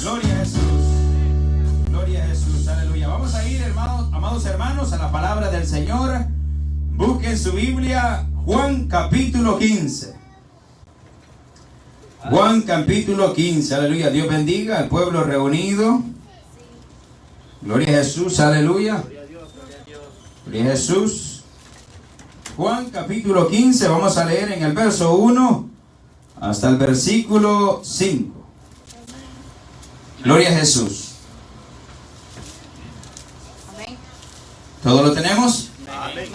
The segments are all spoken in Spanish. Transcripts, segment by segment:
Gloria a Jesús. Gloria a Jesús. Aleluya. Vamos a ir, hermanos, amados hermanos, a la palabra del Señor. Busquen su Biblia, Juan capítulo 15. Juan capítulo 15. Aleluya. Dios bendiga al pueblo reunido. Gloria a Jesús. Aleluya. Gloria a Jesús. Juan capítulo 15. Vamos a leer en el verso 1 hasta el versículo 5. Gloria a Jesús. Amén. ¿Todo lo tenemos? Amén.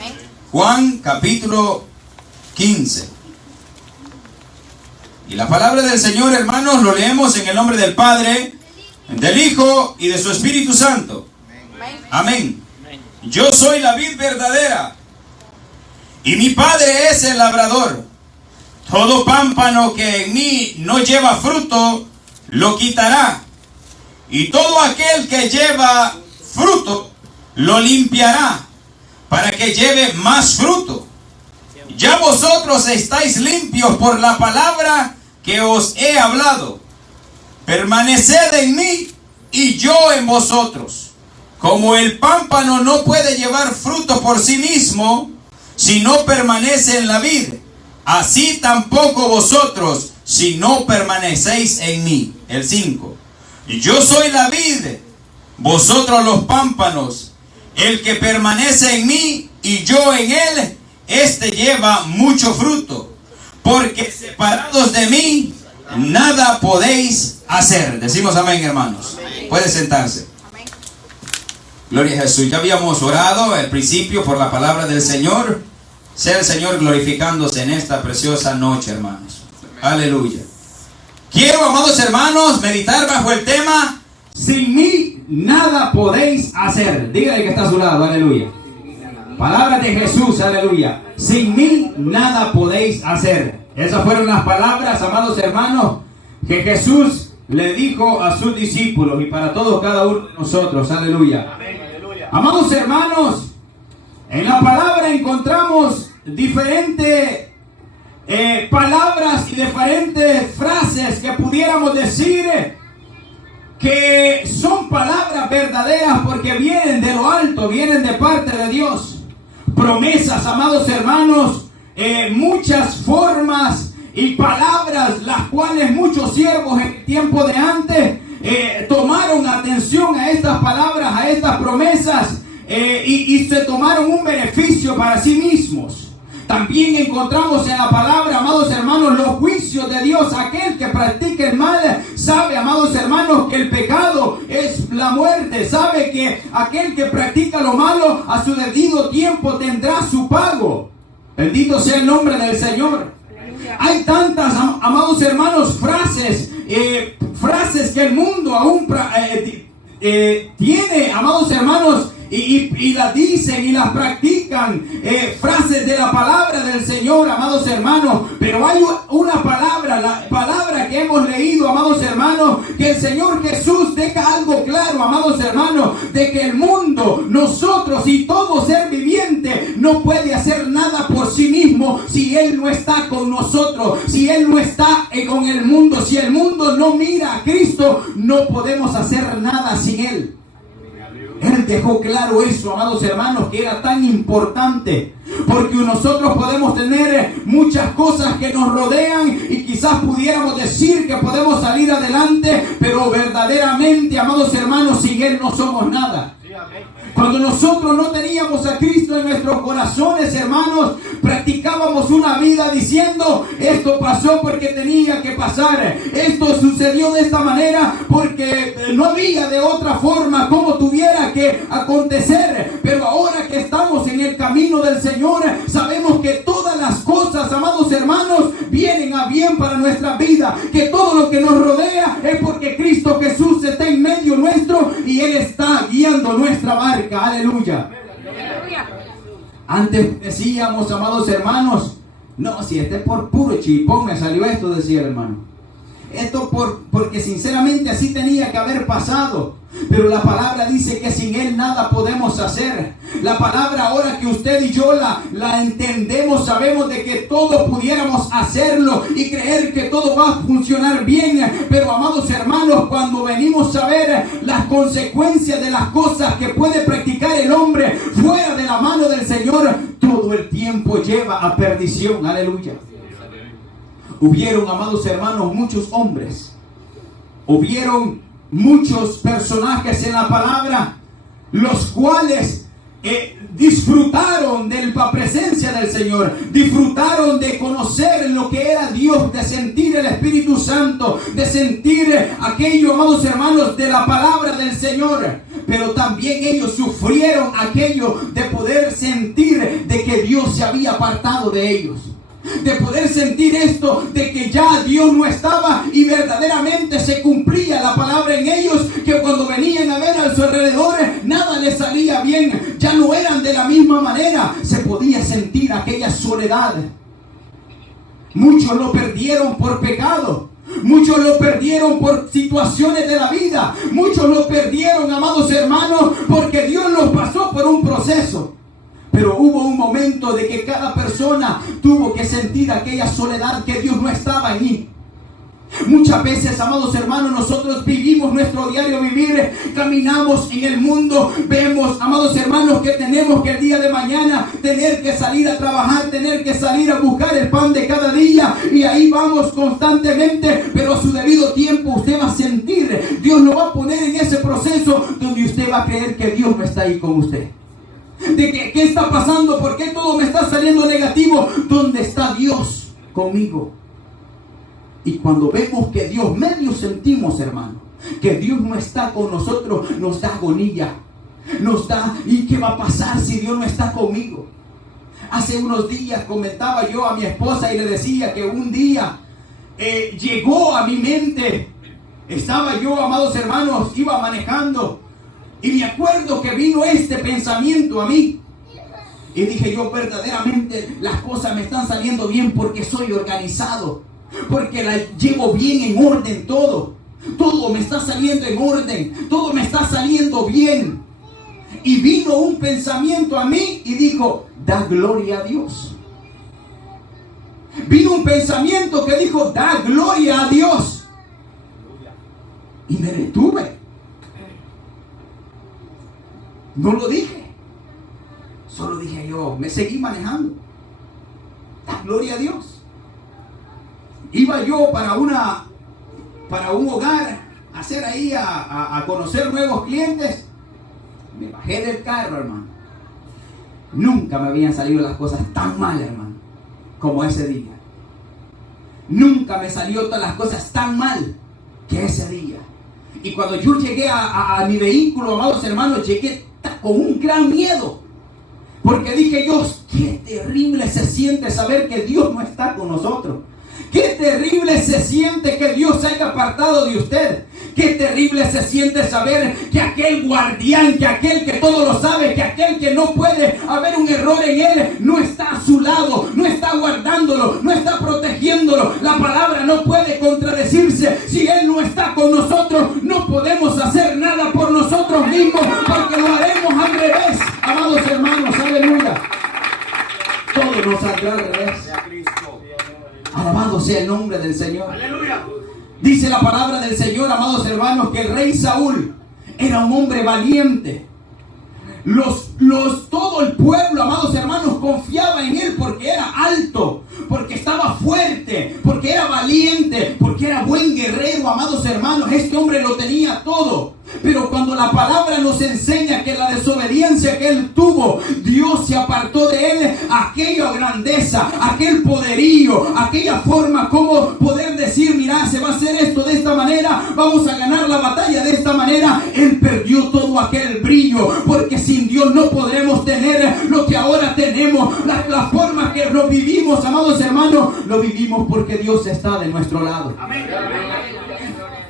Juan capítulo 15. Y la palabra del Señor, hermanos, lo leemos en el nombre del Padre, del Hijo y de su Espíritu Santo. Amén. Yo soy la vid verdadera y mi Padre es el labrador. Todo pámpano que en mí no lleva fruto, lo quitará. Y todo aquel que lleva fruto, lo limpiará, para que lleve más fruto. Ya vosotros estáis limpios por la palabra que os he hablado. Permaneced en mí y yo en vosotros. Como el pámpano no puede llevar fruto por sí mismo, si no permanece en la vid, así tampoco vosotros, si no permanecéis en mí. El 5. Yo soy la vid, vosotros los pámpanos. El que permanece en mí y yo en él, este lleva mucho fruto. Porque separados de mí, nada podéis hacer. Decimos amén, hermanos. Puede sentarse. Amén. Gloria a Jesús. Ya habíamos orado al principio por la palabra del Señor. Sea el Señor glorificándose en esta preciosa noche, hermanos. Aleluya. Quiero, amados hermanos, meditar bajo el tema: sin mí nada podéis hacer. Dígale que está a su lado, aleluya. Palabra de Jesús, aleluya. Sin mí nada podéis hacer. Esas fueron las palabras, amados hermanos, que Jesús le dijo a sus discípulos y para todos cada uno de nosotros, aleluya. Amados hermanos, en la palabra encontramos diferentes palabras y diferentes frases que pudiéramos decir que son palabras verdaderas porque vienen de lo alto, vienen de parte de Dios. Promesas, amados hermanos, muchas formas y palabras las cuales muchos siervos en el tiempo de antes tomaron atención a estas palabras, a estas promesas y se tomaron un beneficio para sí mismos. También encontramos en la palabra, amados hermanos, los juicios de Dios. Aquel que practica el mal sabe, amados hermanos, que el pecado es la muerte. Sabe que aquel que practica lo malo a su debido tiempo tendrá su pago. Bendito sea el nombre del Señor. Hay tantas, amados hermanos, frases que el mundo aún tiene, amados hermanos, y las dicen y las practican, frases de la palabra del Señor, amados hermanos. Pero hay una palabra, la palabra que hemos leído, amados hermanos, que el Señor Jesús deja algo claro, amados hermanos, de que el mundo, nosotros y todo ser viviente no puede hacer nada por sí mismo si Él no está con nosotros, si Él no está con el mundo. Si el mundo no mira a Cristo, no podemos hacer nada sin Él. Él dejó claro eso, amados hermanos, que era tan importante, porque nosotros podemos tener muchas cosas que nos rodean y quizás pudiéramos decir que podemos salir adelante, pero verdaderamente, amados hermanos, sin Él no somos nada. Cuando nosotros no teníamos a Cristo en nuestros corazones, hermanos, practicábamos una vida diciendo: esto pasó porque tenía que pasar, esto sucedió de esta manera porque no había de otra forma como tuviera que acontecer. Pero ahora que estamos en el camino del Señor, sabemos que todas las cosas, amados hermanos, vienen a bien para nuestra vida, que todo lo que nos rodea es porque Cristo Jesús está en medio nuestro y Él está guiando nuestra barca. Aleluya. Antes decíamos, amados hermanos, no, si este por puro chipón me salió esto, decía el hermano. esto porque sinceramente así tenía que haber pasado. Pero la palabra dice que sin Él nada podemos hacer. La palabra, ahora que usted y yo la entendemos, sabemos de que todos pudiéramos hacerlo y creer que todo va a funcionar bien. Pero amados hermanos, cuando venimos a ver las consecuencias de las cosas que puede practicar el hombre fuera de la mano del Señor, todo el tiempo lleva a perdición. Aleluya. Hubieron, amados hermanos, muchos hombres. Hubieron muchos personajes en la palabra, los cuales disfrutaron de la presencia del Señor, disfrutaron de conocer lo que era Dios, de sentir el Espíritu Santo, de sentir aquello, amados hermanos, de la palabra del Señor. Pero también ellos sufrieron aquello de poder sentir de que Dios se había apartado de ellos. De poder sentir esto, de que ya Dios no estaba y verdaderamente se cumplía la palabra en ellos, que cuando venían a ver a su alrededor nada les salía bien, ya no eran de la misma manera, se podía sentir aquella soledad. Muchos lo perdieron por pecado, muchos lo perdieron por situaciones de la vida, muchos lo perdieron, amados hermanos, porque Dios los pasó por un proceso. Pero hubo un momento de que cada persona tuvo que sentir aquella soledad, que Dios no estaba allí. Muchas veces, amados hermanos, nosotros vivimos nuestro diario vivir, caminamos en el mundo, vemos, amados hermanos, que tenemos que el día de mañana tener que salir a trabajar, tener que salir a buscar el pan de cada día, y ahí vamos constantemente, pero a su debido tiempo usted va a sentir, Dios lo va a poner en ese proceso donde usted va a creer que Dios no está ahí con usted. De que, ¿qué está pasando? ¿Por qué todo me está saliendo negativo? ¿Dónde está Dios conmigo? Y cuando vemos que Dios, medio sentimos, hermano, que Dios no está con nosotros, nos da agonía, nos da, ¿y qué va a pasar si Dios no está conmigo? Hace unos días comentaba yo a mi esposa y le decía que un día llegó a mi mente, estaba yo, amados hermanos, iba manejando, y me acuerdo que vino este pensamiento a mí. Y dije yo, verdaderamente las cosas me están saliendo bien porque soy organizado. Porque la llevo bien en orden todo. Todo me está saliendo en orden. Todo me está saliendo bien. Y vino un pensamiento a mí y dijo, da gloria a Dios. Vino un pensamiento que dijo, da gloria a Dios. Y me detuve. No lo dije. Solo dije yo, me seguí manejando. Da gloria a Dios. Iba yo para un hogar, a hacer ahí, a conocer nuevos clientes. Me bajé del carro, hermano. Nunca me habían salido las cosas tan mal, hermano, como ese día. Nunca me salió todas las cosas tan mal que ese día. Y cuando yo llegué a mi vehículo, amados hermanos, llegué con un gran miedo. Porque dije yo, qué terrible se siente saber que Dios no está con nosotros. Qué terrible se siente que Dios se haya apartado de usted. Qué terrible se siente saber que aquel guardián, que aquel que todo lo sabe, que aquel que no puede haber un error en él, no está a su lado, no está guardándolo, no está protegiéndolo. La palabra no puede contradecirse. Si Él no está con nosotros, no podemos hacer nada por nosotros mismos, porque lo haremos al revés. Amados hermanos, aleluya. Todo nos saldrá al revés. Alabado sea el nombre del Señor. Aleluya. Dice la palabra del Señor, amados hermanos, que el rey Saúl era un hombre valiente. Todo el pueblo, amados hermanos, confiaba en él porque era alto, porque estaba fuerte, porque era valiente, porque era buen guerrero, amados hermanos. Este hombre lo tenía todo. Pero cuando la palabra nos enseña que la desobediencia que él tuvo, Dios se apartó de él, aquella grandeza, aquel poderío, aquella forma como poder decir, mira, se va a hacer esto de esta manera, vamos a ganar la batalla de esta manera. Él perdió todo aquel brillo, porque sin Dios no podremos tener lo que ahora tenemos. La forma que lo vivimos, amados hermanos, lo vivimos porque Dios está de nuestro lado. Amén.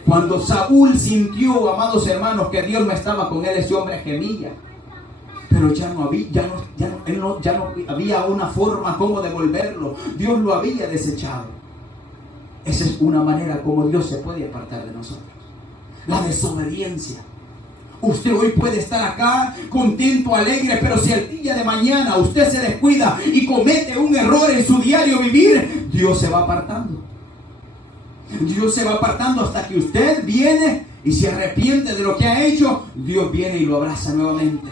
Cuando Saúl sintió, amados hermanos, que Dios no estaba con él, ese hombre gemía. Pero ya no había una forma como devolverlo. Dios lo había desechado. Esa es una manera como Dios se puede apartar de nosotros. La desobediencia. Usted hoy puede estar acá contento, alegre, pero si el día de mañana usted se descuida y comete un error en su diario vivir, Dios se va apartando. Dios se va apartando hasta que usted viene y se arrepiente de lo que ha hecho. Dios viene y lo abraza nuevamente.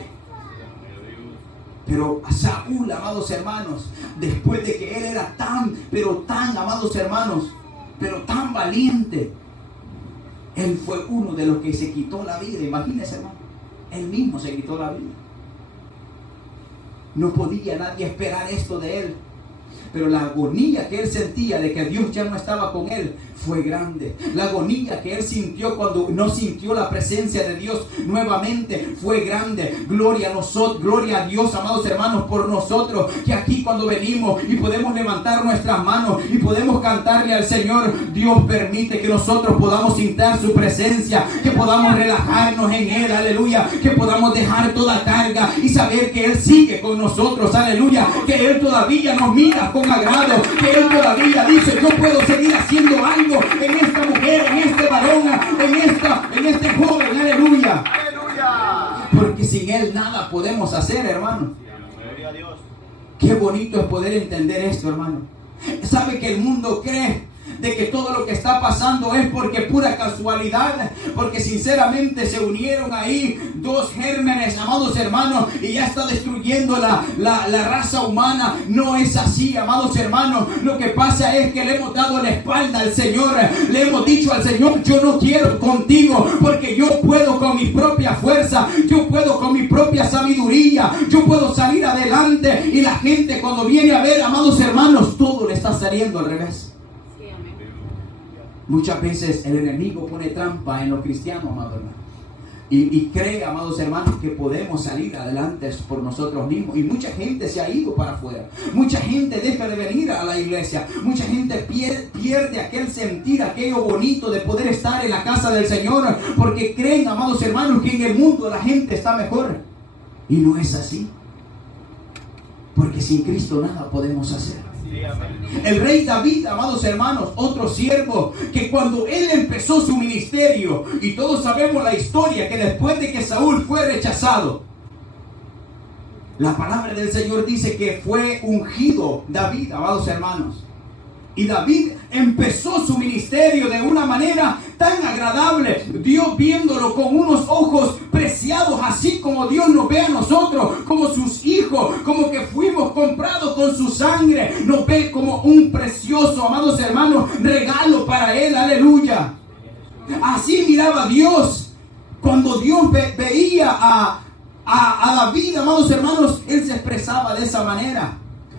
Pero a Saúl, amados hermanos, después de que él era tan, pero tan, amados hermanos, pero tan valiente, él fue uno de los que se quitó la vida. Imagínense, hermano, él mismo se quitó la vida. No podía nadie esperar esto de él. Pero la agonía que él sentía de que Dios ya no estaba con él fue grande. La agonía que él sintió cuando no sintió la presencia de Dios nuevamente fue grande. Gloria a nosotros, gloria a Dios, amados hermanos, por nosotros, que aquí cuando venimos y podemos levantar nuestras manos y podemos cantarle al Señor, Dios permite que nosotros podamos sentir su presencia, que podamos relajarnos en Él, aleluya, que podamos dejar toda carga y saber que Él sigue con nosotros, aleluya, que Él todavía nos mira con agrado, que Él todavía dice, yo puedo seguir haciendo algo en esta mujer, en este varón, en este joven, aleluya. Porque sin Él nada podemos hacer, hermano. Qué bonito es poder entender esto, hermano. Sabe que el mundo cree de que todo lo que está pasando es porque pura casualidad, porque sinceramente se unieron ahí dos gérmenes, amados hermanos, y ya está destruyendo la raza humana. No es así, amados hermanos. Lo que pasa es que le hemos dado la espalda al Señor, le hemos dicho al Señor, yo no quiero contigo, porque yo puedo con mi propia fuerza, yo puedo con mi propia sabiduría, yo puedo salir adelante. Y la gente cuando viene a ver, amados hermanos, todo le está saliendo al revés. Muchas veces el enemigo pone trampa en los cristianos, amados hermanos, y cree, amados hermanos, que podemos salir adelante por nosotros mismos. Y mucha gente se ha ido para afuera, mucha gente deja de venir a la iglesia, mucha gente pierde aquel sentir, aquello bonito de poder estar en la casa del Señor, porque creen, amados hermanos, que en el mundo la gente está mejor. Y no es así, porque sin Cristo nada podemos hacer. El rey David, amados hermanos, otro siervo, que cuando él empezó su ministerio, y todos sabemos la historia, que después de que Saúl fue rechazado, la palabra del Señor dice que fue ungido David, amados hermanos. Y David empezó su ministerio de una manera tan agradable, Dios viéndolo con unos ojos preciados, así como Dios nos ve a nosotros, como sus hijos, como que fuimos comprados con su sangre. Nos ve como un precioso, amados hermanos, regalo para Él, aleluya. Así miraba Dios. Cuando Dios veía a David, amados hermanos, Él se expresaba de esa manera.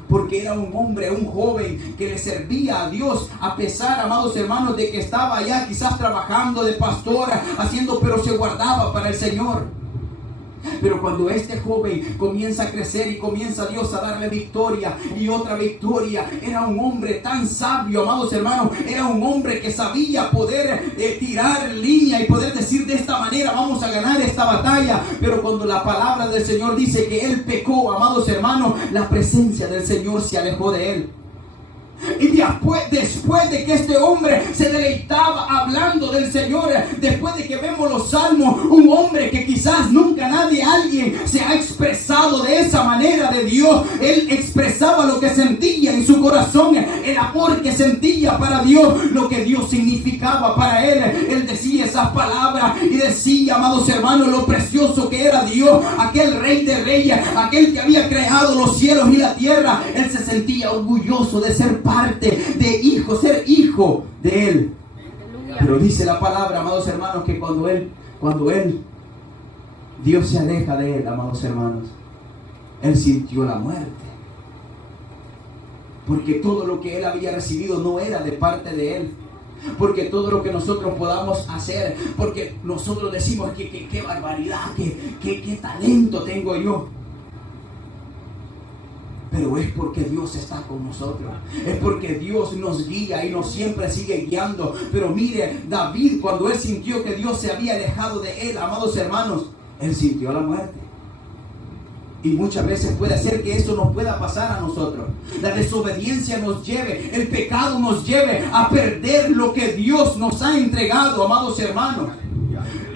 Porque era un hombre, un joven que le servía a Dios, a pesar, amados hermanos, de que estaba allá quizás trabajando de pastor, haciendo, pero se guardaba para el Señor. Pero cuando este joven comienza a crecer y comienza Dios a darle victoria y otra victoria, era un hombre tan sabio, amados hermanos, era un hombre que sabía poder tirar línea y poder decir de esta manera vamos a ganar esta batalla. Pero cuando la palabra del Señor dice que él pecó, amados hermanos, la presencia del Señor se alejó de él. Y después de que este hombre se deleitaba hablando del Señor, después de que vemos los salmos, un hombre que quizás nunca alguien se ha expresado de esa manera de Dios. Él expresaba lo que sentía en su corazón, el amor que sentía para Dios, lo que Dios significaba para él. Él decía esas palabras y decía, amados hermanos, lo precioso que era Dios, aquel rey de reyes, aquel que había creado los cielos y la tierra. Él se sentía orgulloso de ser parte de hijo, ser hijo de Él. Pero dice la palabra, amados hermanos, que cuando él, Dios se aleja de él, amados hermanos, él sintió la muerte. Porque todo lo que él había recibido no era de parte de él. Porque todo lo que nosotros podamos hacer, porque nosotros decimos que qué barbaridad, qué talento tengo yo. Pero es porque Dios está con nosotros. Es porque Dios nos guía y nos siempre sigue guiando. Pero mire, David, cuando él sintió que Dios se había alejado de él, amados hermanos, él sintió la muerte. Y muchas veces puede ser que eso nos pueda pasar a nosotros. La desobediencia nos lleve, el pecado nos lleve a perder lo que Dios nos ha entregado, amados hermanos.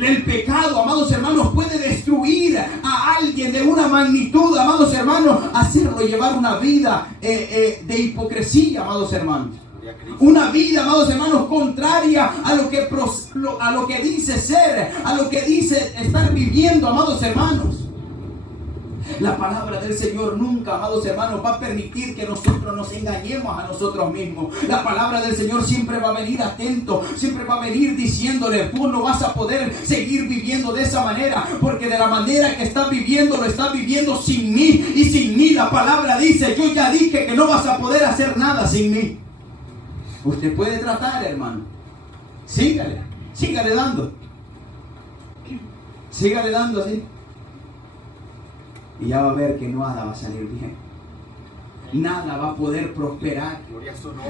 El pecado, amados hermanos, puede destruir a alguien de una magnitud, amados hermanos, hacerlo llevar una vida de hipocresía, amados hermanos. Una vida, amados hermanos, contraria a lo que dice ser, a lo que dice estar viviendo, amados hermanos. La palabra del Señor nunca, amados hermanos, va a permitir que nosotros nos engañemos a nosotros mismos. La palabra del Señor siempre va a venir atento, siempre va a venir diciéndole: tú no vas a poder seguir viviendo de esa manera, porque de la manera que estás viviendo, lo estás viviendo sin mí. Y sin mí, la palabra dice: yo ya dije que no vas a poder hacer nada sin mí. Usted puede tratar, hermano. Sígale dando. Sígale dando así. Y ya va a ver que nada va a salir bien. Nada va a poder prosperar.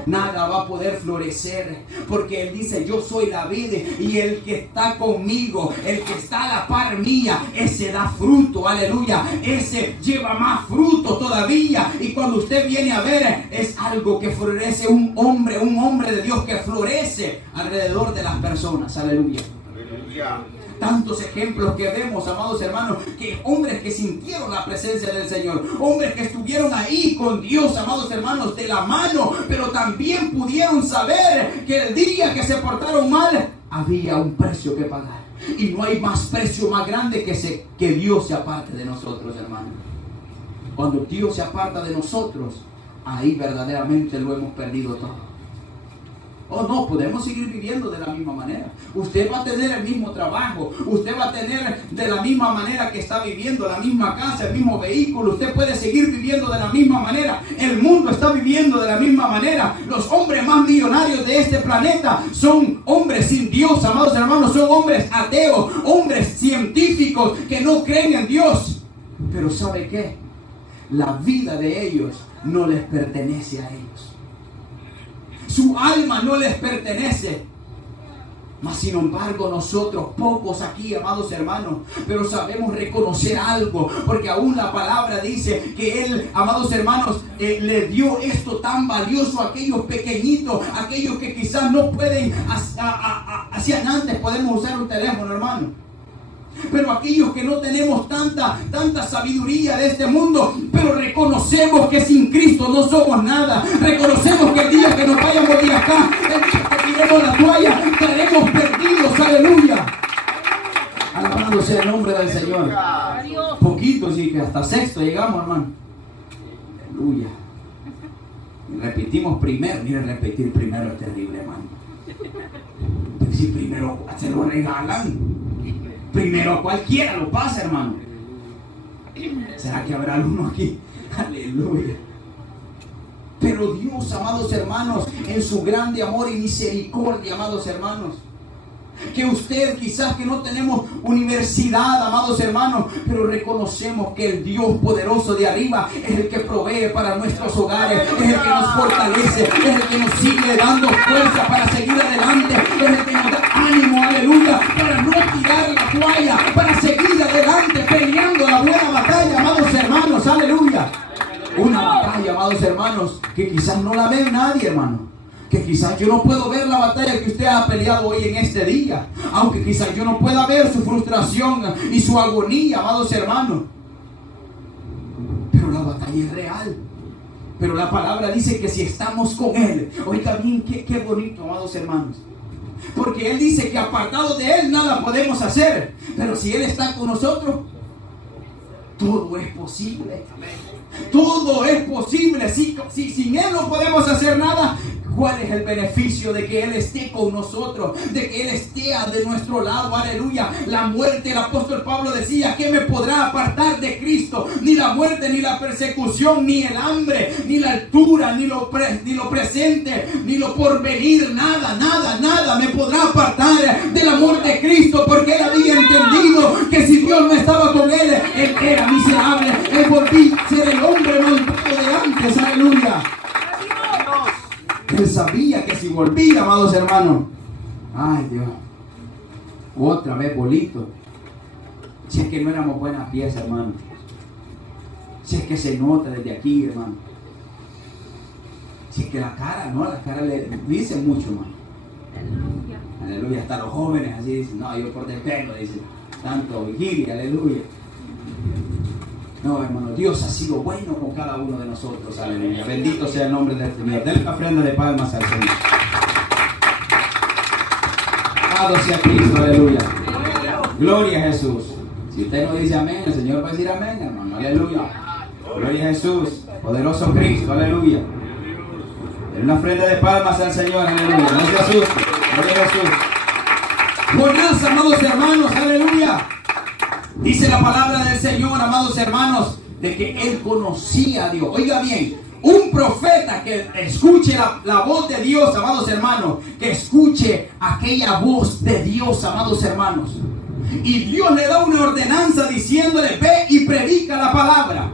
Nada va a poder florecer. Porque Él dice: yo soy la vid, y el que está conmigo, el que está a la par mía, ese da fruto. Aleluya. Ese lleva más fruto todavía. Y cuando usted viene a ver, es algo que florece. Un hombre de Dios que florece alrededor de las personas. Aleluya. Aleluya. Tantos ejemplos que vemos, amados hermanos, que hombres que sintieron la presencia del Señor, hombres que estuvieron ahí con Dios, amados hermanos, de la mano, pero también pudieron saber que el día que se portaron mal, había un precio que pagar. Y no hay más precio más grande que Dios se aparte de nosotros, hermanos. Cuando Dios se aparta de nosotros, ahí verdaderamente lo hemos perdido todo. Oh, no, podemos seguir viviendo de la misma manera. Usted va a tener el mismo trabajo. Usted va a tener de la misma manera que está viviendo, la misma casa, el mismo vehículo. Usted puede seguir viviendo de la misma manera. El mundo está viviendo de la misma manera. Los hombres más millonarios de este planeta son hombres sin Dios, amados hermanos. Son hombres ateos, hombres científicos que no creen en Dios. Pero ¿sabe qué? La vida de ellos no les pertenece a ellos. Su alma no les pertenece. Mas sin embargo nosotros, pocos aquí, amados hermanos, pero sabemos reconocer algo, porque aún la palabra dice que Él, amados hermanos, le dio esto tan valioso a aquellos pequeñitos, aquellos que quizás no pueden, hacían antes, podemos usar un teléfono, hermano. Pero aquellos que no tenemos tanta sabiduría de este mundo, pero reconocemos que sin Cristo no somos nada. Reconocemos que el día que nos vayamos de acá, el día que tiremos la toalla, estaremos perdidos. Aleluya. Alabado sea el nombre del Señor. Poquito, sí, que hasta sexto llegamos, hermano. Aleluya. Repetimos primero. Mire, repetir primero es terrible, hermano. Pero si primero se lo regalan, primero a cualquiera lo pasa, hermano. ¿Será que habrá alguno aquí? Aleluya. Pero Dios, amados hermanos, en su grande amor y misericordia, amados hermanos, que usted quizás que no tenemos universidad, amados hermanos, pero reconocemos que el Dios poderoso de arriba es el que provee para nuestros hogares, es el que nos fortalece, es el que nos sigue dando fuerza para seguir adelante, es el que nos da ánimo, aleluya, para no tirar la toalla, para seguir adelante peleando la buena batalla, amados hermanos, aleluya. Una batalla, amados hermanos, que quizás no la ve nadie, hermano. Que quizás yo no puedo ver la batalla que usted ha peleado hoy en este día. Aunque quizás yo no pueda ver su frustración y su agonía, amados hermanos. Pero la batalla es real. Pero la palabra dice que si estamos con Él. Oiga bien, qué bonito, amados hermanos. Porque Él dice que apartados de Él nada podemos hacer. Pero si Él está con nosotros, todo es posible. Todo es posible. Si sin Él no podemos hacer nada, ¿cuál es el beneficio de que Él esté con nosotros? De que Él esté de nuestro lado, aleluya. La muerte, el apóstol Pablo decía: ¿qué me podrá apartar de Cristo? Ni la muerte, ni la persecución, ni el hambre, ni la altura, ni lo presente, ni lo porvenir. Nada me podrá apartar del amor de Cristo, porque Él había entendido que si Dios no estaba con Él, Él era miserable. Él volvía a ser el hombre malvado de antes, aleluya. Él sabía que si volvía, amados hermanos, ay Dios, otra vez bolito. Si es que no éramos buenas piezas, hermano. Si es que se nota desde aquí, hermano. Si es que la cara, ¿no? La cara le dice mucho, hermano. Aleluya. Aleluya. Hasta los jóvenes así dicen, no, yo corté el pelo, dicen. Tanto vigilia, aleluya. No, hermano, Dios ha sido bueno con cada uno de nosotros, aleluya. Bendito sea el nombre del Señor. Den la ofrenda de palmas al Señor. Alabado sea Cristo, aleluya. Gloria a Jesús. Si usted no dice amén, el Señor va a decir amén, hermano, aleluya. Gloria a Jesús, poderoso Cristo, aleluya. Den una ofrenda de palmas al Señor, aleluya. No se asuste, gloria a Jesús. Jonás, amados hermanos, aleluya. Dice la palabra del Señor, amados hermanos, de que él conocía a Dios. Oiga bien, un profeta que escuche la voz de Dios, amados hermanos, que escuche aquella voz de Dios, amados hermanos. Y Dios le da una ordenanza diciéndole, ve y predica la palabra.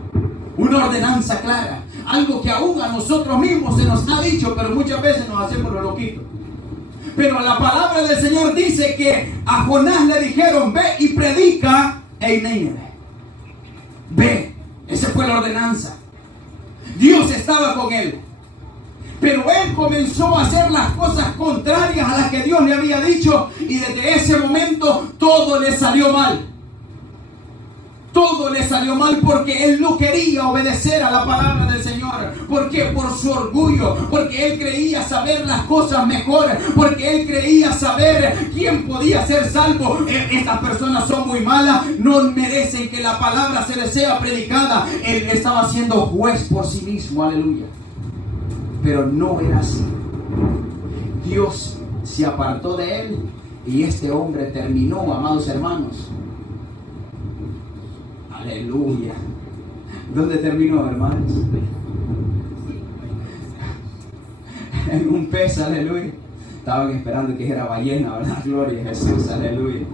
Una ordenanza clara. Algo que aún a nosotros mismos se nos ha dicho, pero muchas veces nos hacemos los loquitos. Pero la palabra del Señor dice que a Jonás le dijeron, ve y predica en Nínive. Ve, esa fue la ordenanza. Dios estaba con él. Pero él comenzó a hacer las cosas contrarias a las que Dios le había dicho. Y desde ese momento todo le salió mal. Todo le salió mal porque él no quería obedecer a la palabra del Señor. ¿Por qué? Por su orgullo. Porque él creía saber las cosas mejor. Porque él creía saber quién podía ser salvo. Estas personas son muy malas. No merecen que la palabra se les sea predicada. Él estaba siendo juez por sí mismo. Aleluya. Pero no era así. Dios se apartó de él. Y este hombre terminó, amados hermanos. Aleluya. ¿Dónde terminó, hermanos? En un pez, aleluya. Estaban esperando que era ballena, ¿verdad? Gloria a Jesús, aleluya.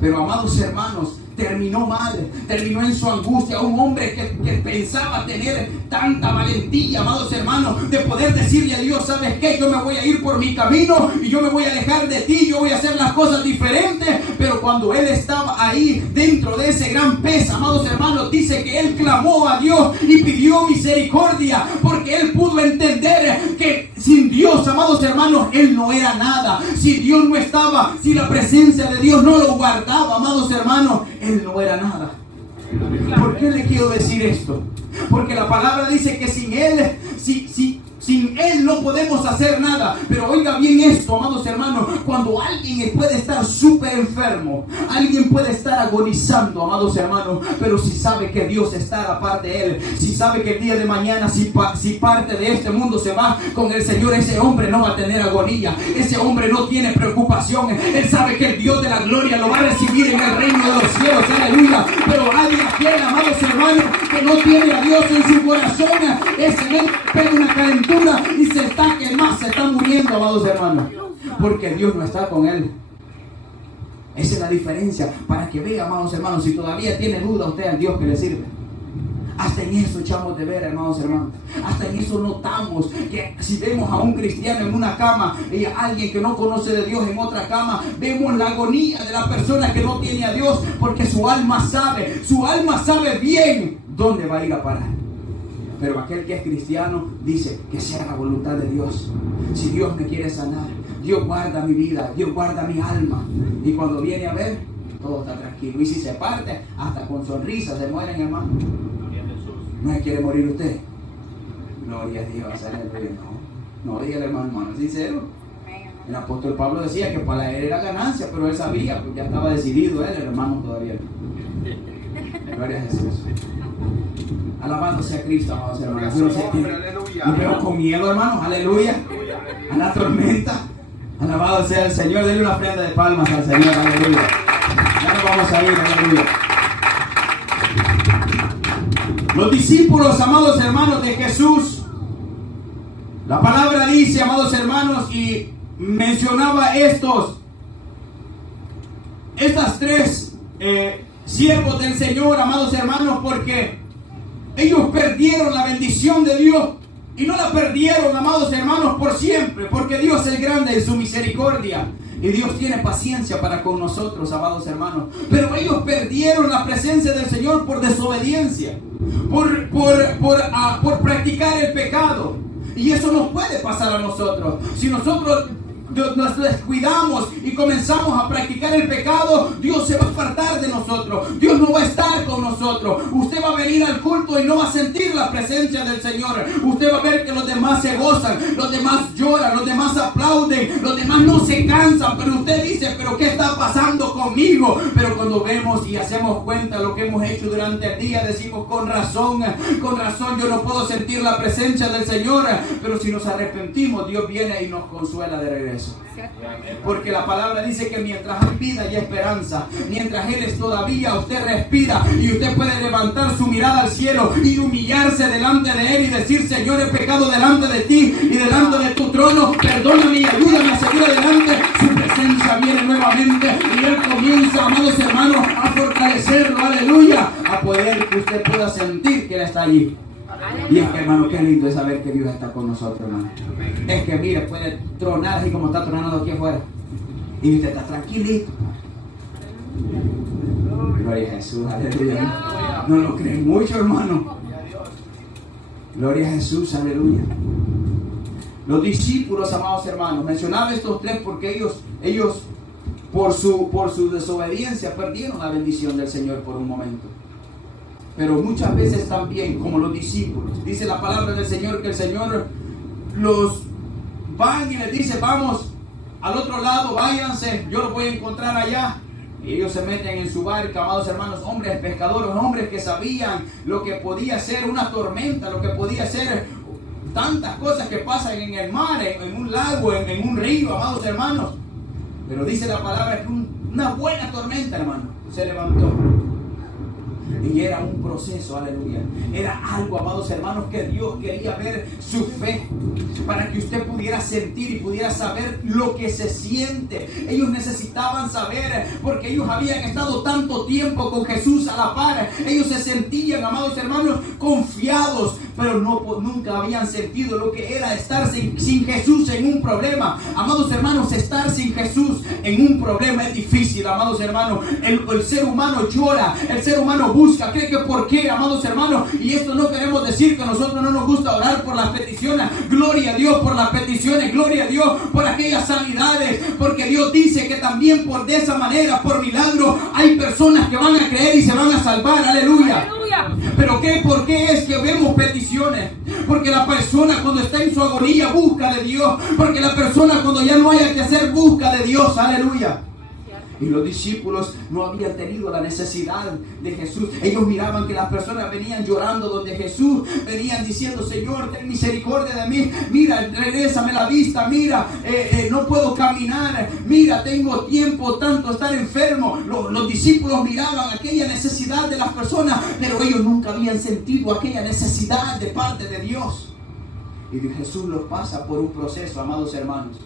Pero, amados hermanos, terminó mal, terminó en su angustia. Un hombre que pensaba tener tanta valentía, amados hermanos, de poder decirle a Dios, ¿sabes qué? Yo me voy a ir por mi camino y yo me voy a alejar de ti, yo voy a hacer las cosas diferentes. Pero cuando él estaba ahí dentro de ese gran pez, amados hermanos, dice que él clamó a Dios y pidió misericordia, porque él pudo entender que sin Dios, amados hermanos, él no era nada. Si Dios no estaba, si la presencia de Dios no lo guardaba, amados hermanos, él no era nada. ¿Por qué le quiero decir esto? Porque la palabra dice que sin él, sin él no podemos hacer nada. Pero oiga bien esto, amados hermanos, cuando alguien puede estar súper enfermo, alguien puede estar agonizando, amados hermanos, pero si sabe que Dios está aparte de él, si sabe que el día de mañana, si parte de este mundo se va con el Señor, ese hombre no va a tener agonía, ese hombre no tiene preocupación. Él sabe que el Dios de la gloria lo va a recibir en el reino de los cielos, aleluya. Pero alguien aquel, amados hermanos, que no tiene a Dios en su corazón, ese él pega una calentura y se está quemando, se está muriendo, amados hermanos, porque Dios no está con él. Esa es la diferencia, para que vea, amados hermanos, si todavía tiene duda usted al Dios que le sirve. Hasta en eso echamos de ver, hermanos hermanos. Hasta en eso notamos que si vemos a un cristiano en una cama y a alguien que no conoce de Dios en otra cama, vemos la agonía de la persona que no tiene a Dios, porque su alma sabe bien dónde va a ir a parar. Pero aquel que es cristiano dice que sea la voluntad de Dios. Si Dios me quiere sanar, Dios guarda mi vida, Dios guarda mi alma. Y cuando viene a ver, todo está tranquilo. Y si se parte, hasta con sonrisa se mueren, hermano. ¿No se quiere morir usted? Gloria a Dios, aleluya. No, dígale, hermano, sincero. El apóstol Pablo decía que para él era ganancia, pero él sabía, porque ya estaba decidido él, el hermano todavía. Gloria a Jesús. Alabado sea Cristo, amados hermanos. Yo veo con miedo, hermanos, aleluya. A la tormenta. Alabado sea el Señor. Denle una ofrenda de palmas al Señor, aleluya. Ya nos vamos a ir, aleluya. Los discípulos, amados hermanos de Jesús, la palabra dice, amados hermanos, y mencionaba estas tres siervos del Señor, amados hermanos, porque ellos perdieron la bendición de Dios y no la perdieron, amados hermanos, por siempre, porque Dios es grande en su misericordia. Y Dios tiene paciencia para con nosotros, amados hermanos. Pero ellos perdieron la presencia del Señor por desobediencia, por practicar el pecado. Y eso nos puede pasar a nosotros. Si nosotros nos descuidamos y comenzamos a practicar el pecado, Dios se va a apartar de nosotros. Dios no va a estar con nosotros. Usted va a venir al culto y no va a sentir la presencia del Señor. Usted va a ver que los demás se gozan, los demás lloran, los demás aplauden, los demás no se cansan, pero usted dice, pero ¿qué está pasando conmigo? Pero cuando vemos y hacemos cuenta de lo que hemos hecho durante el día, decimos, con razón yo no puedo sentir la presencia del Señor. Pero si nos arrepentimos, Dios viene y nos consuela de regreso. Porque la palabra dice que mientras hay vida y esperanza, mientras Él es todavía, usted respira y usted puede levantar su mirada al cielo y humillarse delante de Él y decir, Señor, he pecado delante de ti y delante de tu trono, perdóname y ayúdame a seguir adelante. Su presencia viene nuevamente y Él comienza, amados hermanos, a fortalecerlo, aleluya, a poder que usted pueda sentir que Él está allí. Y es que, hermano, qué lindo es saber que Dios está con nosotros, hermano. Es que, mire, puede tronar así como está tronando aquí afuera y usted está tranquilito. Gloria a Jesús, aleluya. No lo creen mucho, hermano. Gloria a Jesús, aleluya. Los discípulos, amados hermanos, mencionaba estos tres porque ellos por su desobediencia perdieron la bendición del Señor por un momento. Pero muchas veces también, como los discípulos, dice la palabra del Señor que el Señor los van y les dice, vamos al otro lado, váyanse, yo los voy a encontrar allá. Y ellos se meten en su barca, amados hermanos, hombres pescadores, hombres que sabían lo que podía ser una tormenta, lo que podía ser tantas cosas que pasan en el mar, en un lago, en un río, amados hermanos. Pero dice la palabra que una buena tormenta, hermano, se levantó. Y era un proceso, aleluya. Era algo, amados hermanos, que Dios quería ver su fe, para que usted pudiera sentir y pudiera saber lo que se siente. Ellos necesitaban saber, porque ellos habían estado tanto tiempo con Jesús a la par. Ellos se sentían, amados hermanos, confiados, pero nunca habían sentido lo que era estar sin Jesús en un problema. Amados hermanos, estar sin Jesús en un problema es difícil, amados hermanos. El ser humano llora, el ser humano busca, cree que por qué, amados hermanos. Y esto no queremos decir que a nosotros no nos gusta orar por las peticiones. Gloria a Dios por las peticiones, gloria a Dios por aquellas sanidades, porque Dios dice que también de esa manera, por milagro, hay personas que van a creer y se van a salvar, aleluya. Pero ¿por qué es que vemos peticiones? Porque la persona cuando está en su agonía busca de Dios, porque la persona cuando ya no haya que hacer busca de Dios, aleluya. Y los discípulos no habían tenido la necesidad de Jesús. Ellos miraban que las personas venían llorando donde Jesús, venían diciendo, Señor, ten misericordia de mí, mira, regrésame la vista, mira, no puedo caminar, mira, tengo tiempo tanto estar enfermo. Los discípulos miraban aquella necesidad de las personas, pero ellos nunca habían sentido aquella necesidad de parte de Dios. Y Jesús los pasa por un proceso, amados hermanos,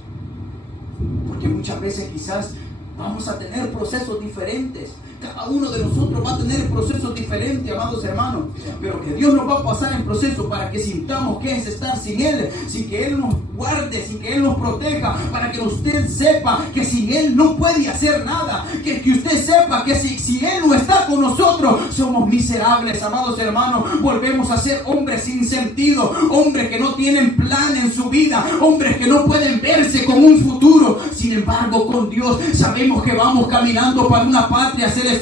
porque muchas veces quizás vamos a tener procesos diferentes. Cada uno de nosotros va a tener procesos diferentes, amados hermanos. Pero que Dios nos va a pasar en proceso para que sintamos que es estar sin Él, sin que Él nos guarde, sin que Él nos proteja, para que usted sepa que sin Él no puede hacer nada. Que usted sepa que si Él no está con nosotros, somos miserables, amados hermanos. Volvemos a ser hombres sin sentido, hombres que no tienen plan en su vida, hombres que no pueden verse con un futuro. Sin embargo, con Dios sabemos que vamos caminando para una patria celestial.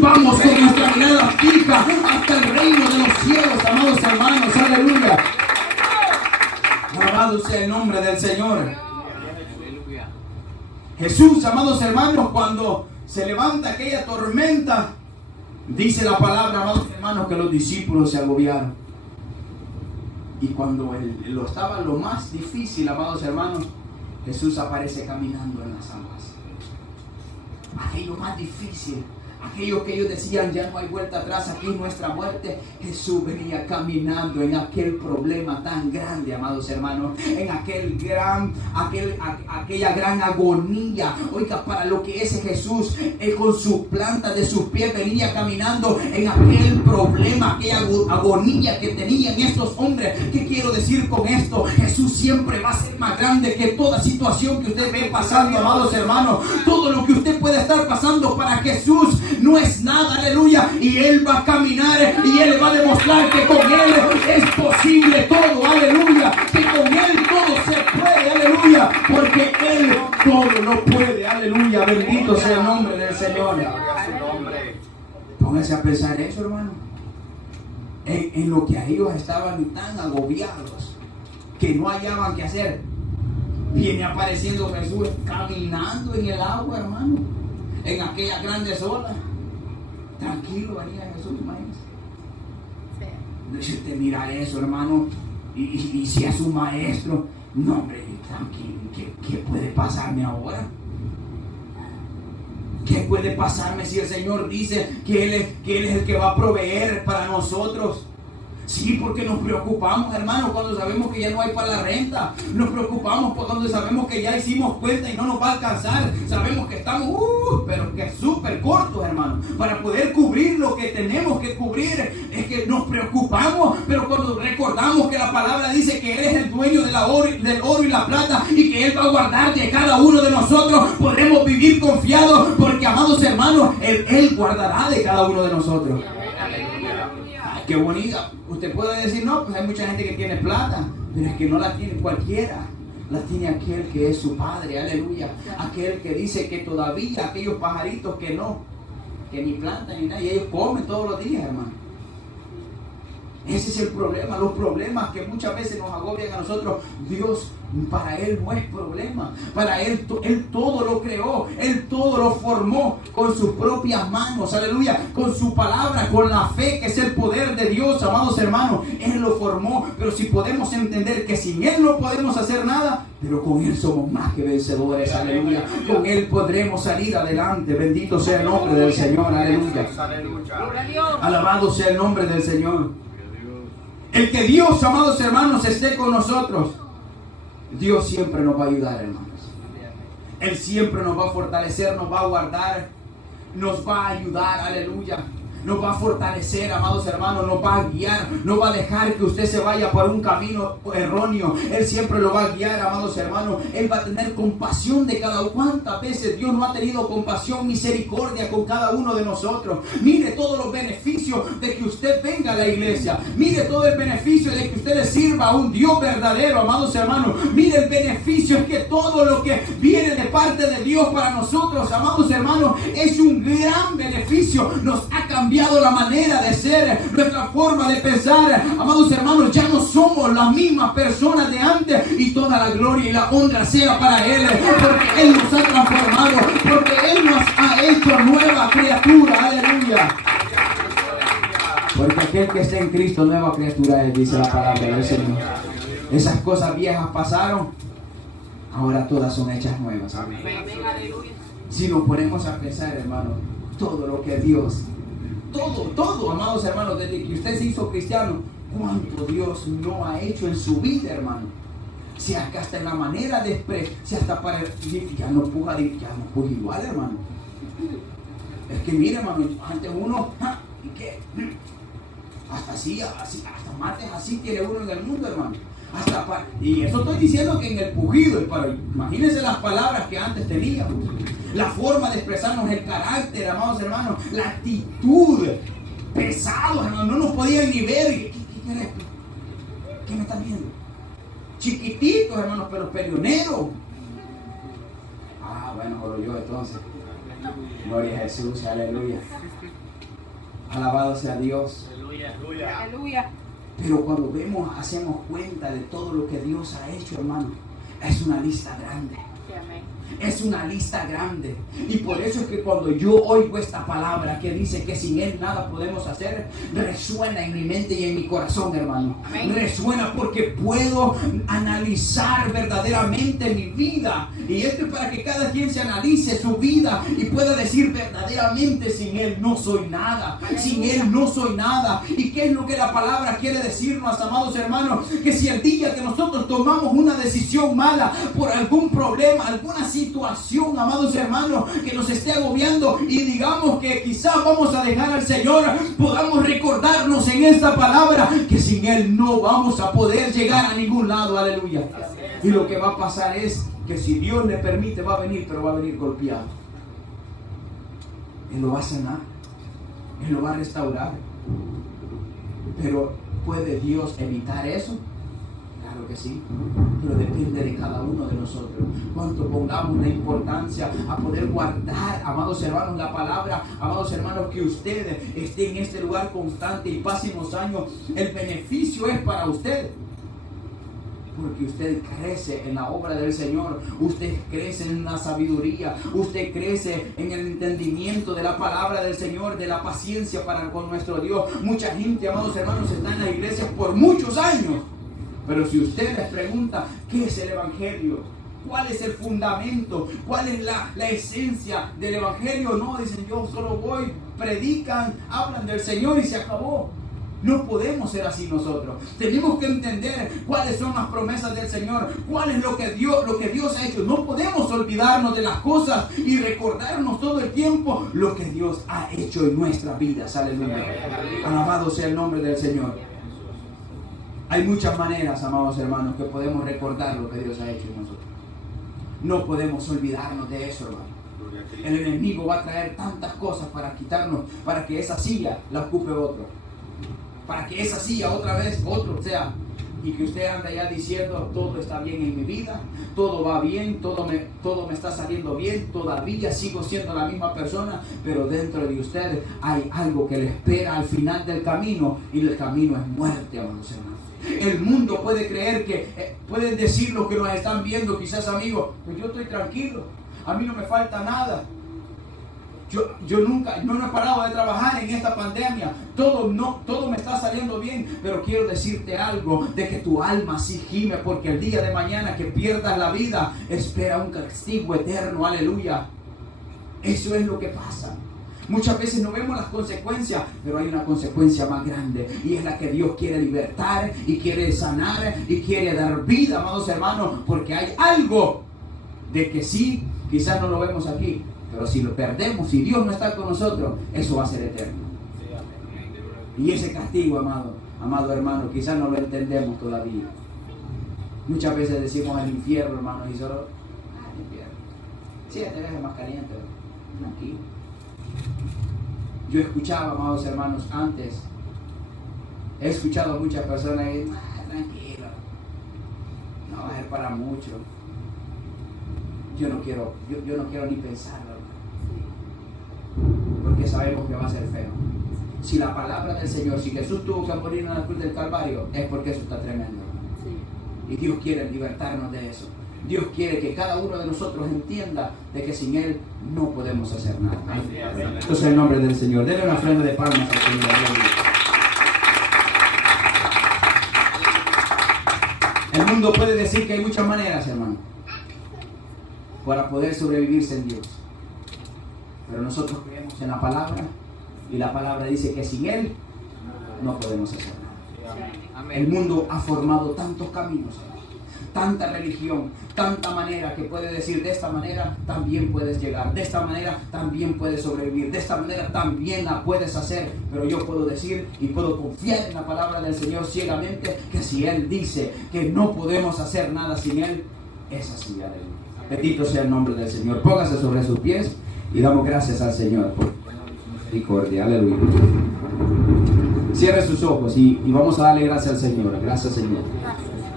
Vamos con nuestra mirada fija hasta el reino de los cielos, amados hermanos, aleluya. Alabado sea el nombre del Señor. Jesús, amados hermanos, cuando se levanta aquella tormenta, dice la palabra, amados hermanos, que los discípulos se agobiaron. Y cuando estaba lo más difícil, amados hermanos, Jesús aparece caminando en las aguas. aquello más difícil, aquello que ellos decían, ya no hay vuelta atrás, aquí nuestra muerte, Jesús venía caminando en aquel problema tan grande, amados hermanos, en aquella gran agonía. Oiga, para lo que es Jesús, con su planta de sus pies venía caminando en aquel problema, aquella agonía que tenían estos hombres. ¿Qué quiero decir con esto? Jesús siempre va a ser más grande que toda situación que usted ve pasando, amados hermanos. Todo lo que usted puede estar pasando, para Jesús no es nada, aleluya. Y Él va a caminar y Él va a demostrar que con Él es posible todo, aleluya. Que con Él todo se puede, aleluya. Porque Él todo lo puede, aleluya. Bendito sea el nombre del Señor. Póngase a pensar eso, hermano. En lo que a ellos estaban tan agobiados que no hallaban qué hacer. Viene apareciendo Jesús caminando en el agua, hermano, en aquellas grandes olas. Tranquilo venía Jesús, imagínese. Si usted mira eso, hermano, y si es un maestro, no, hombre, tranquilo, ¿qué puede pasarme ahora? ¿Qué puede pasarme si el Señor dice que Él es el que va a proveer para nosotros? Sí, porque nos preocupamos, hermano, cuando sabemos que ya no hay para la renta. Nos preocupamos cuando sabemos que ya hicimos cuenta y no nos va a alcanzar. Sabemos que estamos, pero que súper cortos, hermano, para poder cubrir lo que tenemos que cubrir. Es que nos preocupamos, pero cuando recordamos que la palabra dice que Él es el dueño del oro y la plata, y que Él va a guardar de cada uno de nosotros, podemos vivir confiados, porque, amados hermanos, Él guardará de cada uno de nosotros. Qué bonita. Usted puede decir, no, pues hay mucha gente que tiene plata, pero es que no la tiene cualquiera. La tiene aquel que es su Padre, aleluya. Aquel que dice que todavía aquellos pajaritos que ni plantan ni nada, y ellos comen todos los días, hermano. Ese es el problema, los problemas que muchas veces nos agobian a nosotros. Dios, para Él no es problema. Para Él todo lo creó, Él todo lo formó con sus propias manos, aleluya, con su palabra, con la fe, que es el poder de Dios, amados hermanos. Él lo formó, pero si podemos entender que sin Él no podemos hacer nada, pero con Él somos más que vencedores, aleluya. Con Él podremos salir adelante. Bendito sea el nombre del Señor, aleluya. Alabado sea el nombre del Señor. El que Dios, amados hermanos, esté con nosotros, Dios siempre nos va a ayudar, hermanos. Él siempre nos va a fortalecer, nos va a guardar, nos va a ayudar, aleluya. Nos va a fortalecer, amados hermanos, nos va a guiar, no va a dejar que usted se vaya por un camino erróneo. Él siempre lo va a guiar, amados hermanos. Él va a tener compasión de cada uno. ¿Cuántas veces Dios no ha tenido compasión, misericordia con cada uno de nosotros? Mire todos los beneficios de que usted venga a la iglesia. Mire todo el beneficio de que usted le sirva a un Dios verdadero, amados hermanos. Mire el beneficio, es que todo lo que viene de parte de Dios para nosotros, amados hermanos, es un gran beneficio. Nos ha cambiado la manera de ser, nuestra forma de pensar, amados hermanos. Ya no somos las mismas personas de antes, y toda la gloria y la honra sea para Él, porque Él nos ha transformado, porque Él nos ha hecho nueva criatura, aleluya. Porque aquel que está en Cristo, nueva criatura es, dice la palabra del Señor. Esas cosas viejas pasaron, ahora todas son hechas nuevas. Si nos ponemos a pensar, hermano, todo lo que Dios, todo, amados hermanos, desde que usted se hizo cristiano, cuánto Dios no ha hecho en su vida, hermano. Si hasta en la manera de expresar, si hasta para ya no puja igual, hermano. Es que mire, hermano, antes uno, ¿y qué? Hasta así, hasta mates así tiene uno en el mundo, hermano. Y eso estoy diciendo que en el pujido, pero imagínense las palabras que antes teníamos, la forma de expresarnos, el carácter, amados hermanos, la actitud, pesados, hermano, no nos podían ni ver. ¿Qué eres tú? ¿Qué me estás viendo? Chiquititos, hermanos, pero peleoneros. Bueno, oro yo entonces. Gloria a Jesús, aleluya. Alabado sea Dios. Aleluya. Pero cuando hacemos cuenta de todo lo que Dios ha hecho, hermano, es una lista grande. Es una lista grande. Y por eso es que cuando yo oigo esta palabra que dice que sin Él nada podemos hacer, resuena en mi mente y en mi corazón, hermano. Amén. Resuena porque puedo analizar verdaderamente mi vida. Y esto es para que cada quien se analice su vida y pueda decir verdaderamente: sin Él no soy nada. Sin Él no soy nada. ¿Y qué es lo que la palabra quiere decirnos, amados hermanos? Que si el día que nosotros tomamos una decisión mala por algún problema, alguna situación, amados hermanos, que nos esté agobiando y digamos que quizás vamos a dejar al Señor, podamos recordarnos en esta palabra que sin Él no vamos a poder llegar a ningún lado. Aleluya. Y lo que va a pasar es que si Dios le permite, va a venir, pero va a venir golpeado. Él lo va a sanar, Él lo va a restaurar. Pero ¿puede Dios evitar eso? Claro que sí, pero depende de cada uno de nosotros. Cuánto pongamos la importancia a poder guardar, amados hermanos, la palabra. Amados hermanos, que usted esté en este lugar constante y pasen los años, el beneficio es para usted. Porque usted crece en la obra del Señor, usted crece en la sabiduría, usted crece en el entendimiento de la palabra del Señor, de la paciencia para con nuestro Dios. Mucha gente, amados hermanos, está en las iglesias por muchos años. Pero si usted les pregunta, ¿qué es el Evangelio? ¿Cuál es el fundamento? ¿Cuál es la esencia del Evangelio? No, dicen: yo solo voy, predican, hablan del Señor y se acabó. No podemos ser así nosotros. Tenemos que entender cuáles son las promesas del Señor, cuál es lo que Dios ha hecho. No podemos olvidarnos de las cosas y recordarnos todo el tiempo lo que Dios ha hecho en nuestras vidas. Aleluya. Alabado sea el nombre del Señor. Hay muchas maneras, amados hermanos, que podemos recordar lo que Dios ha hecho en nosotros. No podemos olvidarnos de eso, hermano. El enemigo va a traer tantas cosas para quitarnos, para que esa silla la ocupe otro. Para que esa silla otra vez otro sea. Y que usted anda ya diciendo: todo está bien en mi vida, todo va bien, todo me está saliendo bien, todavía sigo siendo la misma persona, pero dentro de usted hay algo que le espera al final del camino, y el camino es muerte, amados hermanos. El mundo puede creer que, pueden decir lo que nos están viendo, quizás, amigos: pues yo estoy tranquilo, a mí no me falta nada. Yo nunca, no he parado de trabajar en esta pandemia. Todo me está saliendo bien. Pero quiero decirte algo, de que tu alma sí gime, porque el día de mañana que pierdas la vida, espera un castigo eterno. Aleluya. Eso es lo que pasa. Muchas veces no vemos las consecuencias, pero hay una consecuencia más grande, y es la que Dios quiere libertar y quiere sanar y quiere dar vida, amados hermanos, porque hay algo de que sí, quizás no lo vemos aquí, pero si lo perdemos, si Dios no está con nosotros, eso va a ser eterno. Y ese castigo, amado hermano, quizás no lo entendemos todavía. Muchas veces decimos el infierno, hermano, y solo, el infierno 7 veces más caliente, tranquilo. Yo escuchaba, amados hermanos, antes, he escuchado a muchas personas que dicen: tranquilo, no va a ser para mucho. Yo no quiero ni pensarlo, porque sabemos que va a ser feo. Si la palabra del Señor, si Jesús tuvo que morir en la cruz del Calvario, es porque eso está tremendo. Sí. Y Dios quiere libertarnos de eso. Dios quiere que cada uno de nosotros entienda de que sin Él no podemos hacer nada. Entonces, en el nombre del Señor, denle una ofrenda de palmas al Señor. El mundo puede decir que hay muchas maneras, hermano, para poder sobrevivir sin Dios. Pero nosotros creemos en la palabra, y la palabra dice que sin Él no podemos hacer nada. El mundo ha formado tantos caminos, tanta religión, tanta manera, que puede decir: de esta manera también puedes llegar, de esta manera también puedes sobrevivir, de esta manera también la puedes hacer. Pero yo puedo decir y puedo confiar en la palabra del Señor ciegamente, que si Él dice que no podemos hacer nada sin Él, es así. Aleluya. Bendito sea el nombre del Señor. Póngase sobre sus pies y damos gracias al Señor por misericordia. Aleluya. Cierre sus ojos y vamos a darle gracias al Señor. Gracias, Señor.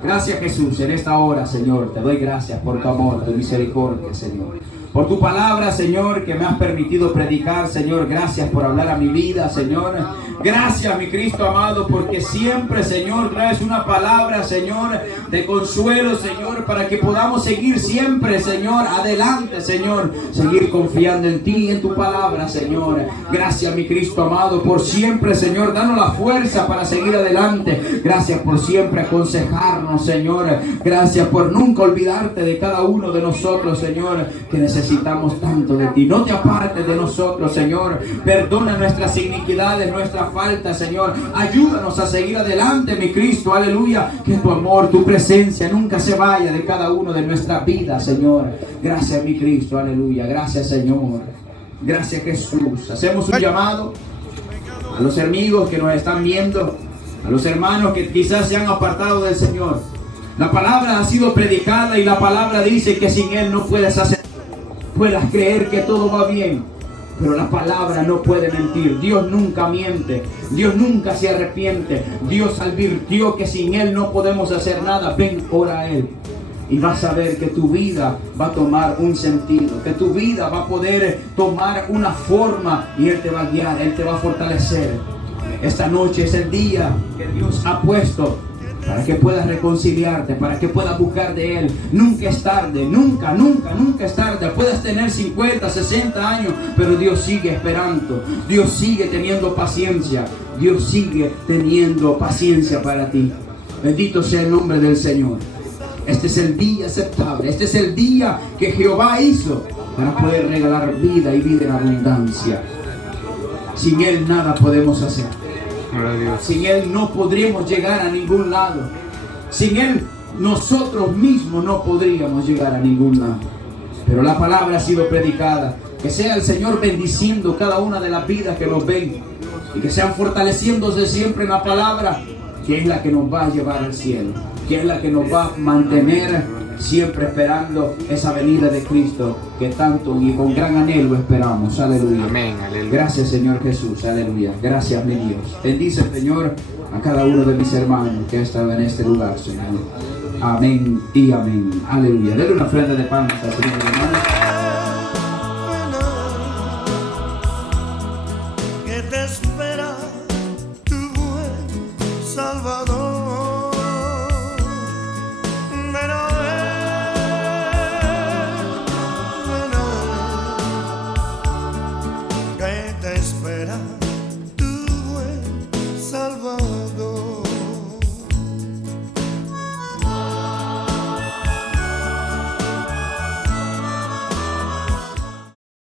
Gracias, Jesús, en esta hora, Señor. Te doy gracias por tu amor, tu misericordia, Señor. por tu palabra, Señor, que me has permitido predicar, Señor. Gracias por hablar a mi vida, Señor. Gracias, mi Cristo amado, porque siempre, Señor, traes una palabra, Señor, de consuelo, Señor, para que podamos seguir siempre, Señor, adelante, Señor. Seguir confiando en ti y en tu palabra, Señor. Gracias, mi Cristo amado, por siempre, Señor, danos la fuerza para seguir adelante. Gracias por siempre aconsejarnos, Señor. Gracias por nunca olvidarte de cada uno de nosotros, Señor, que necesitamos tanto de ti. No te apartes de nosotros, Señor. Perdona nuestras iniquidades, nuestras faltas, Señor. Ayúdanos a seguir adelante, mi Cristo, aleluya. Que tu amor, tu presencia nunca se vaya de cada uno de nuestras vidas, Señor. Gracias, mi Cristo, aleluya. Gracias, Señor. Gracias, Jesús. Hacemos un llamado a los amigos que nos están viendo, a los hermanos que quizás se han apartado del Señor. La palabra ha sido predicada y la palabra dice que sin Él no puedes creer que todo va bien. Pero la palabra no puede mentir. Dios nunca miente. Dios nunca se arrepiente. Dios advirtió que sin Él no podemos hacer nada. Ven, ora a Él. Y vas a ver que tu vida va a tomar un sentido. Que tu vida va a poder tomar una forma. Y Él te va a guiar. Él te va a fortalecer. Esta noche es el día que Dios ha puesto para que puedas reconciliarte, para que puedas buscar de Él. Nunca es tarde, nunca es tarde. Puedes tener 50, 60 años, pero Dios sigue esperando. Dios sigue teniendo paciencia. Dios sigue teniendo paciencia para ti. Bendito sea el nombre del Señor. Este es el día aceptable. Este es el día que Jehová hizo para poder regalar vida y vida en abundancia. Sin Él nada podemos hacer. Sin Él no podríamos llegar a ningún lado. Sin Él nosotros mismos no podríamos llegar a ningún lado. Pero la palabra ha sido predicada. Que sea el Señor bendiciendo cada una de las vidas que nos ven. Y que sean fortaleciéndose siempre en la palabra, que es la que nos va a llevar al cielo. Que es la que nos va a mantener siempre esperando esa venida de Cristo que tanto y con gran anhelo esperamos. Aleluya. Amén, aleluya. Gracias, Señor Jesús. Aleluya. Gracias, mi Dios. Bendice, Señor, a cada uno de mis hermanos que ha estado en este lugar, Señor. Amén y amén. Aleluya. Denle una ofrenda de pan al Señor, hermano. Que te espera.